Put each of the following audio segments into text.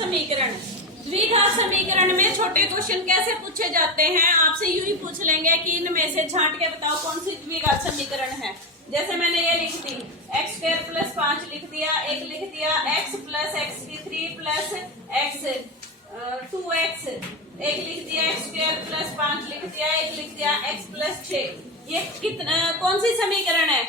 समीकरण। द्विघात समीकरण में छोटे क्वेश्चन कैसे पूछे जाते हैं, आपसे यूं ही पूछ लेंगे कि इनमें से छांट के बताओ कौन सी द्विघात समीकरण है। जैसे मैंने ये लिख दी x स्क्वायर प्लस 5 लिख दिया, एक लिख दिया x plus x3 plus x 2x, एक लिख दिया x स्क्वायर प्लस 5 लिख दिया, एक लिख दिया x प्लस 6। ये कितना कौन सी समीकरण है?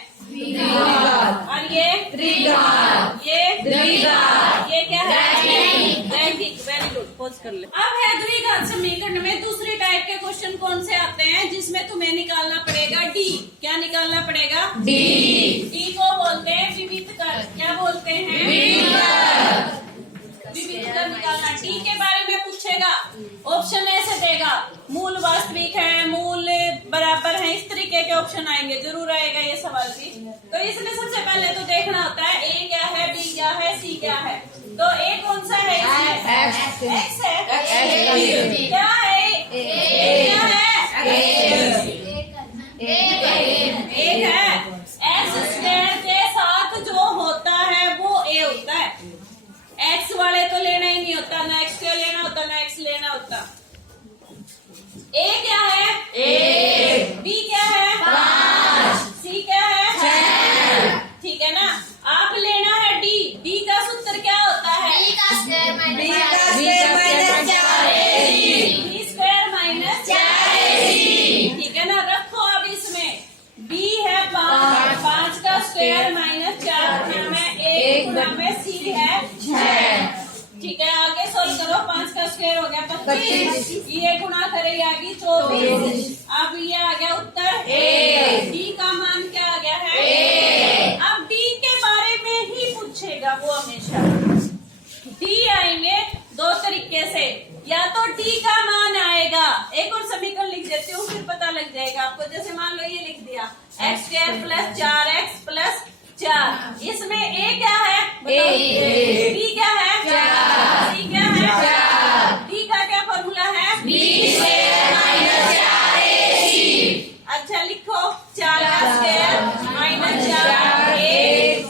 और ये त्रिघात। ये द्विघात। ये क्या है? रैखिक। वेरी गुड, पॉज कर ले। अब है द्विघात समीकरण में दूसरी टाइप के क्वेश्चन कौन से आते हैं जिसमें तुम्हें निकालना पड़ेगा डी। क्या निकालना पड़ेगा? डी। डी को बोलते हैं विविध कर। क्या बोलते हैं? विविध कर निकालना। डी के बारे में पूछेगा, ऑप्शन ऐसे देगा, मूल वास्तविक है, मूल बराबर है, इस तरीके के ऑप्शन आएंगे, जरूर आएगा ये सवाल भी। तो इसमें सबसे पहले तो देखना होता है ए क्या है, बी क्या है, सी क्या है। तो ए कौन सा है इसमें? एक्स है। क्या है? ए क्या है? एक है। एक्स स्क्वायर के साथ जो होता है वो ए होता है। एक्स वाले तो लेना ही नहीं होता, ना एक्स क्या लेना होता, ना एक्स लेना होता। ए क्या है? एक। बी क्या है? 5। सी क्या है? 6। ठीक है ना। आप लेना है डी। डी का सूत्र क्या होता है? बी का स्क्वायर माइनस 4ac। ठीक है ना। रखो अब इसमें बी है 5 का स्क्वायर माइनस 4 गुना में 1 गुना में सी है 6। ठीक है, आगे सोल्व करो। 5 का स्क्वायर हो गया 25, ये गुणा करे आ गई 24। अब ये आ गया उत्तर ए। डी का मान क्या आ गया है? अब डी के बारे में ही पूछेगा वो हमेशा। डी आएंगे दो तरीके से, या तो डी का मान आएगा, एक और समीकरण लिख देती हूँ फिर पता लग जाएगा आपको। जैसे मान लो ये लिख दिया x square plus 4x plus 4, इसमें ए क्या है? बी क्या है? सी क्या है? डी का क्या फॉर्मूला है? अच्छा लिखो 4 का स्क्वायर माइनस 4,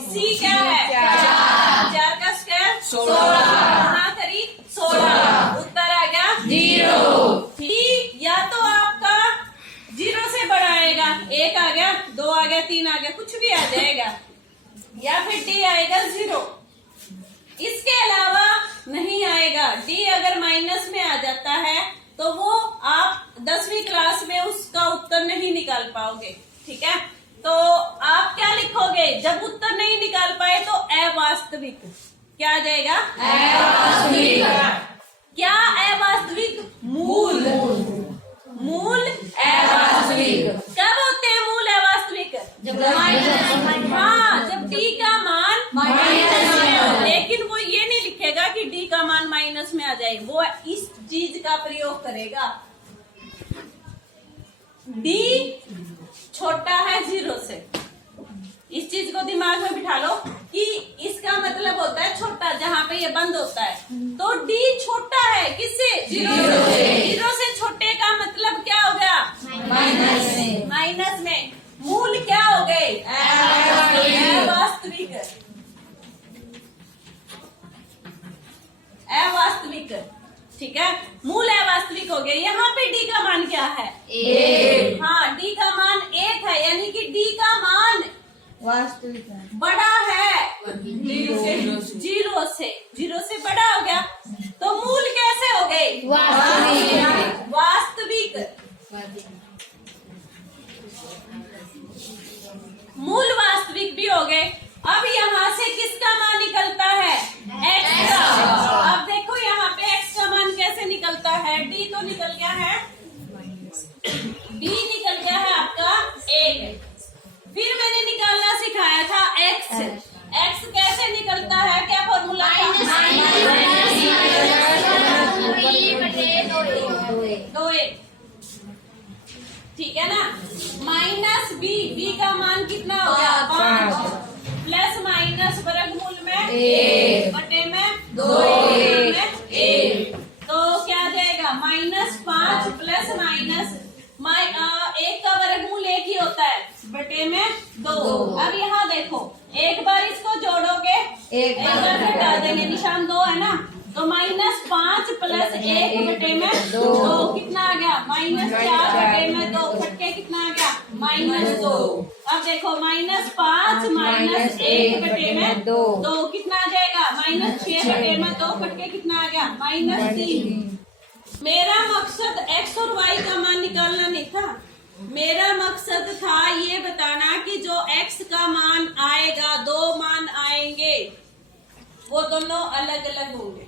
सी क्या है? 4 का स्क्वायर 16 गुणा करी 16, उत्तर आ गया 0। डी या तो आपका 0 से बड़ा आएगा, 1 आ गया, 2 आ गया, 3 आ गया, कुछ भी आ जाएगा, या फिर डी आएगा 0। इसके अलावा नहीं आएगा। डी अगर माइनस में आ जाता है तो वो आप 10वीं क्लास में उसका उत्तर नहीं निकाल पाओगे। ठीक है, तो आप क्या लिखोगे जब उत्तर नहीं निकाल पाए? तो अवास्तविक। क्या आ जाएगा? अवास्तविक। क्या अवास्तविक? मूल। मूल अवास्तविक। कब होते हैं मूल अवास्तविक? हाँ, जब डी का मान माइनस में हो। लेकिन वो ये नहीं लिखेगा कि डी का मान माइनस में आ जाए, वो इस चीज का प्रयोग करेगा। डी छोटा है 0 से, इस चीज को दिमाग में बिठा लो कि इसका मतलब होता है छोटा, जहाँ पे ये बंद होता है। तो डी छोटा है किससे? 0 से। 0 से छोटे का मतलब क्या हो गया? माइनस में। मूल क्या हो गए? अवास्तविक। अवास्तविक। ठीक है, मूल अवास्तविक हो गए। यहाँ पे डी का मान क्या है? 1। हाँ, डी का मान 1 है, यानी कि डी का मान वास्तविक बड़ा है 0 से। 0 से बड़ा हो गया, तो मूल कैसे हो गए? वास्तविक। मूल वास्तविक भी हो गए। अब यहाँ से किसका मान निकलता है? x का। अब देखो यहाँ पे x का मान कैसे निकलता है? d तो निकल गया है, d निकल गया है आपका 1। फिर मैंने निकालना सिखाया था x। x कैसे निकलता है? क्या फॉर्मूला था? 2a। ठीक है ना। माइनस b का मान कितना हो गया? 5 प्लस माइनस वर्गमूल में 1 बटे में 2 में 1, तो क्या आ जाएगा? -5 प्लस माइनस 1 का वर्गमूल 1 ही होता है, बटे में 2। अब यहाँ देखो, एक बार इसको जोड़ोगे, एक बार घटा देंगे, निशान 2 है ना, तो -5 प्लस 1/2 कितना आ गया? -4/2 कट के कितना आ गया? -2। अब देखो -5 माइनस 1/2 कितना आ जाएगा? -6/2 कट के कितना आ गया? -3। मेरा मकसद x और y का मान निकालना नहीं था, मेरा मकसद था ये बताना कि जो x का मान आएगा, दो मान आएंगे, वो दोनों अलग अलग होंगे।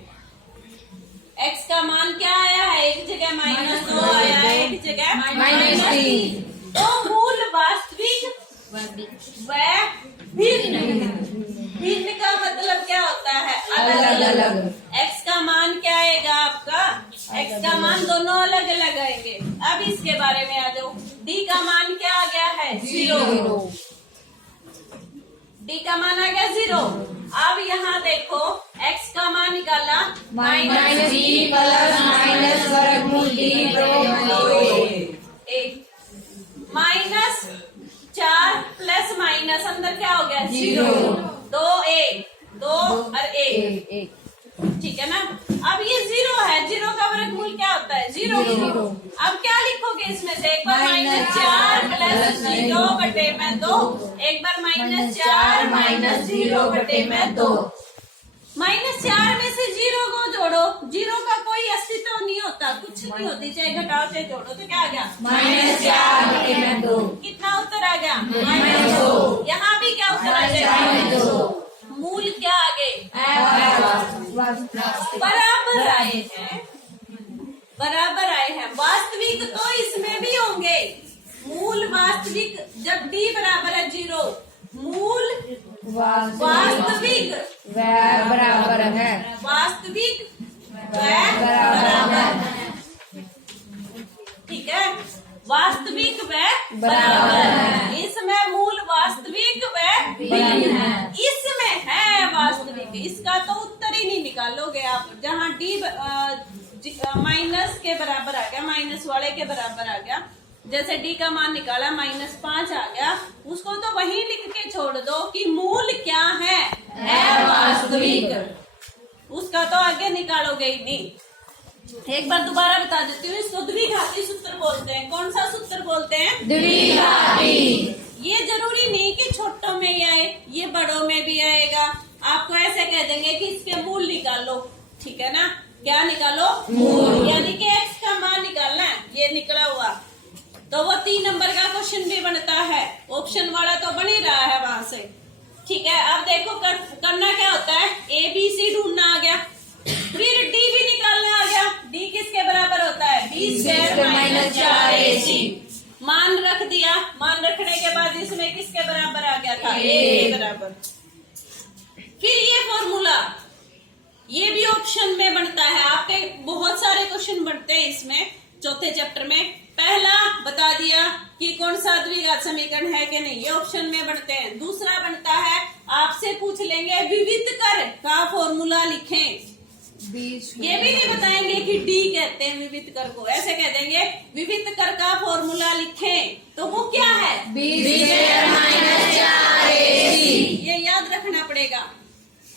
x का मान क्या आया है? एक जगह -2 आया है, एक जगह -3। तो मूल वास्तविक व भिन्न। भिन्न का मतलब क्या होता है? अलग अलग। x का मान क्या आएगा आपका? x का मान दोनों अलग अलग आएंगे। अब इसके बारे में आ जाओ। d का मान क्या आ गया है? 0। d का मान आ गया 0। अब यहाँ देखो x का मान निकाला -3 प्लस माइनस वर्गमूल d -4 प्लस माइनस अंदर क्या हो गया? 0। 2 1 2 और 1, ठीक है ना। अब ये 0 है, 0 का वर्गमूल क्या होता है? 0। अब क्या लिखोगे इसमें से? एक बार -4 प्लस 0/2, एक बार -4 माइनस 0/2। -4 में से 0 को जोड़ो, 0 का कोई अस्तित्व नहीं होता, कुछ नहीं होती, चाहे घटाओ चाहे जोड़ो, तो क्या आ गया? -4/2। कितना उत्तर आ गया? -2। यहाँ भी क्या उत्तर आ जाएगा? मूल क्या आ गए? बराबर आए हैं, बराबर आए हैं। वास्तविक तो इसमें भी होंगे। मूल वास्तविक जब d बराबर है 0, मूल वास्तविक बराबर है, वास्तविक बराबर, ठीक है। वास्तविक व बराबर, इसमें मूल वास्तविक व भिन्न है, इसमें है वास्तविक। इसका तो उत्तर ही नहीं निकालोगे आप। जहाँ d माइनस के बराबर आ गया, माइनस वाले के बराबर आ गया, जैसे d का मान निकाला -5 आ गया, उसको तो वही लिख के छोड़ दो कि मूल क्या है? वास्तविक। उसका तो आगे निकालोगे ही नहीं। एक बार दोबारा बता देती हूँ, इसको द्विघाती सूत्र बोलते हैं। कौन सा सूत्र बोलते हैं? द्विघाती। ये जरूरी नहीं कि छोटों में ही आए, ये बड़ों में भी आएगा। आपको ऐसे कह देंगे कि इसके मूल निकालो, ठीक है ना। क्या निकालो? मूल। यानी कि x का मान निकालना है, ये निकला हुआ, तो वो 3 नंबर का क्वेश्चन भी बनता है। ऑप्शन वाला तो बन ही रहा है वहां से, ठीक है। अब देखो करना क्या होता है? a b c ढूंढना आ गया, फिर d भी निकालना आ गया। d किसके बराबर होता है? b² - 4ac। मान रख दिया, मान रखने के बाद इसमें किसके बराबर आ गया था? a के बराबर। फिर ये फॉर्मूला, ये भी ऑप्शन में बनता है। आपके बहुत सारे क्वेश्चन बनते हैं इसमें, चौथे चैप्टर में। पहला बता दिया कि कौन सा द्विघात समीकरण है कि नहीं, ये ऑप्शन में बनते हैं। दूसरा बनता है, आपसे पूछ लेंगे विविध कर का फॉर्मूला लिखें। ये भी नहीं बताएंगे कि डी कहते हैं विविध कर को, ऐसे कह देंगे विविध कर का फॉर्मूला लिखें, तो वो क्या है? b² - 4ac। ये याद रखना पड़ेगा।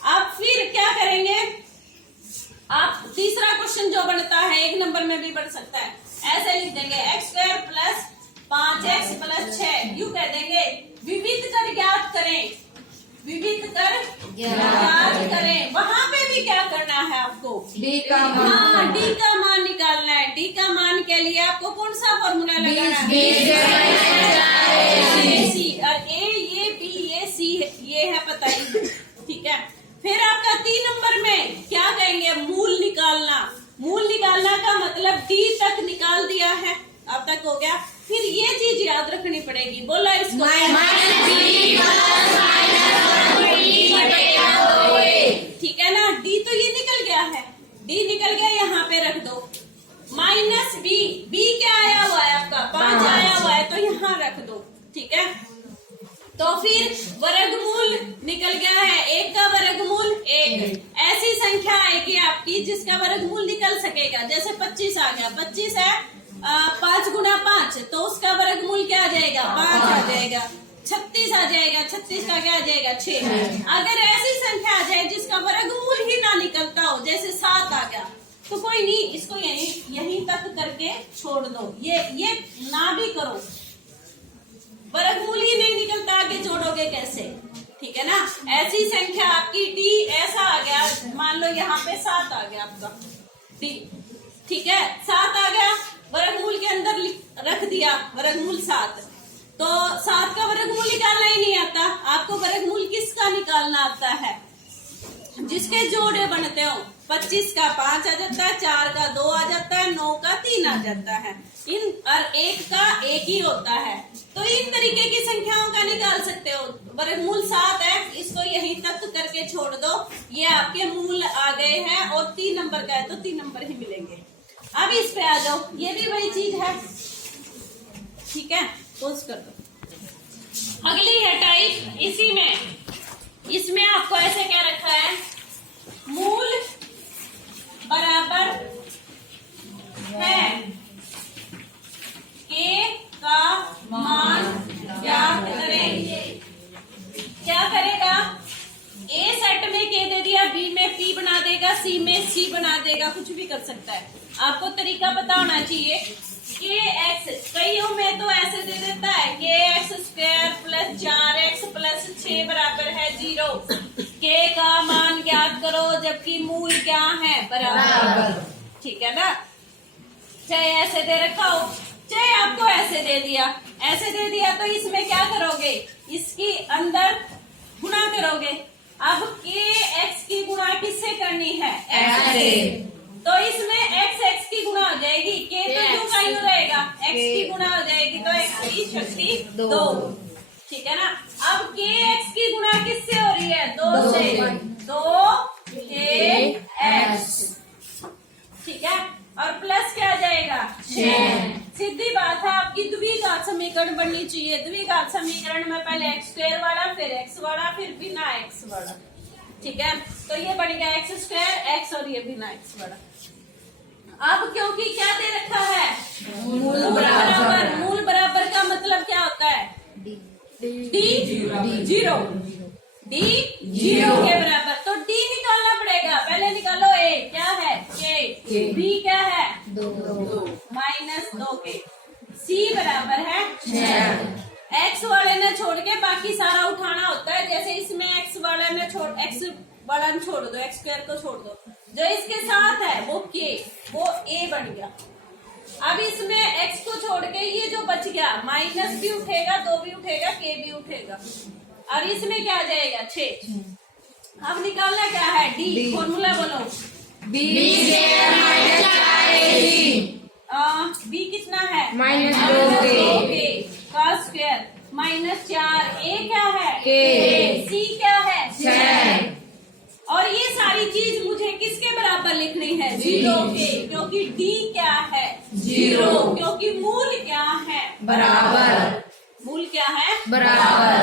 आप फिर क्या करेंगे? आप तीसरा क्वेश्चन जो बनता है, 1 नंबर में भी बन सकता है, ऐसे लिख देंगे x² + 5x + 6। यूं कह देंगे विविध कर ज्ञात करें, विविध कर ज्ञात करें। वहां पे भी क्या करना है आपको? d का मान, हाँ, d का मान निकालना है। d का मान के लिए आपको कौन सा फॉर्मूला लगाना है? और a ये b ये c ये है, पता ही, ठीक है। फिर आपका 3 नंबर में क्या कहेंगे? मूल निकालना। मूल निकालना का मतलब d तक निकाल दिया है, अब तक हो गया। फिर ये चीज याद रखनी पड़ेगी, बोला इसको ठीक है ना। d तो ये निकल गया है, d निकल गया, यहाँ पे रख दो। -b, b क्या आया हुआ है आपका? 5 आया हुआ है, तो यहाँ रख दो, ठीक है। तो फिर वर्गमूल निकल गया है, 1 का वर्गमूल 1। ऐसी संख्या आएगी आपकी जिसका वर्गमूल निकल सकेगा। जैसे 25 आ गया, 25 है 5 × 5, तो उसका वर्गमूल क्या आ जाएगा? 5 आ जाएगा। 36 आ जाएगा। 36 का क्या आ जाएगा 6। अगर ऐसी संख्या आ जाए जिसका वर्गमूल ही ना निकलता हो, जैसे 7 आ गया, तो कोई नहीं, इसको यहीं तक करके छोड़ दो। ये ना भी करो, वर्गमूल ही नहीं निकलता, आगे जोड़ोगे कैसे? ठीक है ना। ऐसी संख्या आपकी डी ऐसा आ गया, मान लो यहाँ पे 7 आ गया आपका डी, ठीक है, 7 आ गया, वर्गमूल के अंदर रख दिया वर्गमूल 7, तो 7 का वर्गमूल निकालना ही नहीं आता आपको। वर्गमूल किसका निकालना आता है? जिसके जोड़े बनते हो। 25 का 5 आ जाता है, 4 का 2 आ जाता है, 9 का 3 आ जाता है, इन और 1 का 1 ही होता है। तो इन तरीके की संख्याओं का निकाल सकते हो। वर्गमूल 7 है, इसको यहीं तक करके छोड़ दो, ये आपके मूल आ गए हैं, और 3 नंबर का है तो 3 नंबर ही मिलेंगे। अब इस पे आ जाओ, ये भी वही चीज है, ठीक है, पोज कर दो। अगली है टाइप, इसी में इसमें आपको ऐसे क्या रखा है, मूल बराबर है के का मान ज्ञात करें। क्या करेगा? ए सेट में के दे दिया, बी में पी बना देगा, सी में सी बना देगा, कुछ भी कर सकता है। आपको तरीका पता होना चाहिए। के एक्स कईयों में तो ऐसे दे देता है, के x square plus 4x plus 6 बराबर है 0। के का मान ज्ञात करो, जबकि मूल क्या है? बराबर। ठीक है ना। चाहे ऐसे दे रखा हो, चाहे आपको ऐसे दे दिया, ऐसे दे दिया, तो इसमें क्या करोगे? इसकी अंदर गुणा करोगे। अब के एक्स की गुणा किससे करनी है? एक्स से। तो इसमें एक्स एक्स की गुणा हो जाएगी, के तो क्यों का यूं रहेगा, एक्स की गुणा हो जाएगी, तो एक्स की शक्ति 2। ठीक है ना। अब के एक्स की गुणा किससे हो रही है? 2 से। 2 के एक्स, ठीक है, और प्लस क्या आ जाएगा? 6। सीधी बात है, आपकी द्विघात समीकरण बननी चाहिए। द्विघात समीकरण में पहले एक्स स्क्वायर वाला, फिर एक्स वाला, फिर बिना एक्स वाला, ठीक है। तो ये बनेगा एक्स स्क्वायर एक्स, और ये बिना एक्स वाला। अब क्योंकि क्या दे रखा है? मूल बराबर। मूल बराबर का मतलब क्या होता है? डी 0, डी 0 के बराबर। तो डी निकालना पड़ेगा, पहले निकालो ए क्या है? के। बी क्या है? 2 माइनस 2 के। सी बराबर है 6। एक्स वाले ने छोड़ के बाकी सारा उठाना होता है। जैसे इसमें एक्स वाले ने एक्स वाला ने छोड़ दो, एक्स स्क्वायर को छोड़ दो, जो इसके साथ है वो के, वो ए बन गया। अब इसमें एक्स को छोड़ के ये जो बच गया, माइनस भी उठेगा, 2 भी उठेगा, के भी उठेगा, और इसमें क्या आ जाएगा? 6। अब निकालना क्या है? डी। फॉर्मूला बोलो। बी बी कितना है? -2 के का स्क्वायर माइनस 4, ए क्या है? के। सी क्या है? 6। और ये सारी चीज मुझे किसके बराबर लिखनी है? 0 के, क्योंकि डी क्या है? 0, क्योंकि मूल क्या है? बराबर। मूल क्या है? बराबर।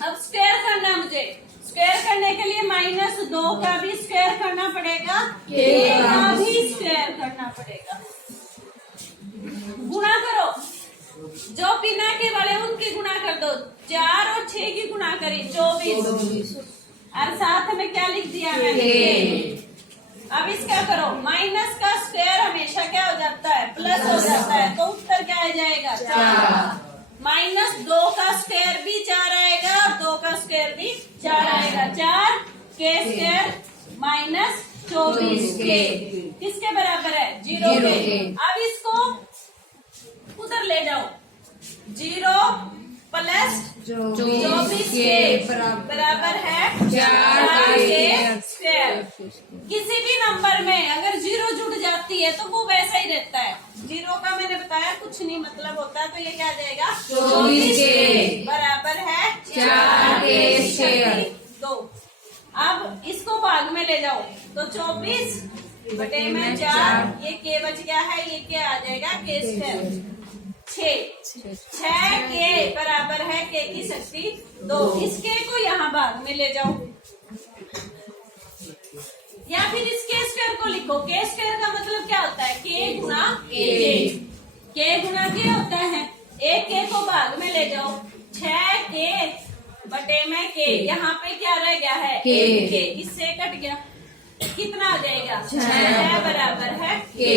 अब स्क्वायर करना, मुझे स्क्वायर करने के लिए -2 का भी स्क्वायर करना पड़ेगा, के का भी स्क्वायर करना पड़ेगा। गुणा करो, जो बिना के वाले उनकी गुणा कर दो। 4 और 6 की गुणा करी 24, और साथ में क्या लिख दिया मैंने? अब इसका करो, माइनस का स्क्वायर हमेशा क्या हो जाता है? प्लस हो जाता है, तो उत्तर क्या आ जाएगा? 4। -2 का स्क्वायर भी 4 आएगा, और 2 का स्क्वायर भी 4 आएगा। 4 के स्क्वायर -24 के किसके बराबर है? 0 के। अब इसको उधर ले जाओ, 0 प्लस 24 के बराबर है 4 के स्क्वायर। किसी भी नंबर में अगर 0 जुड़ जाती है तो वो वैसा ही रहता है। 0 का मैंने बताया कुछ नहीं मतलब होता है, तो ये क्या आ जाएगा? 24 के बराबर है 4 के स्क्वायर 2। अब इसको भाग में ले जाओ, तो 24 बटे में 4, ये के बच गया है, ये क्या आ जाएगा? के स्क्वायर 6 के बराबर है के की शक्ति 2। इस के को यहाँ भाग में ले जाओ, या फिर इस के स्क्वायर को लिखो। के स्क्वायर का मतलब क्या होता है? के गुणा के। के गुणा के होता है। एक के को भाग में ले जाओ, 6 के बटे में के, यहाँ पे क्या रह गया है के। इससे कट गया, कितना आ जाएगा? 6 6 बराबर है के।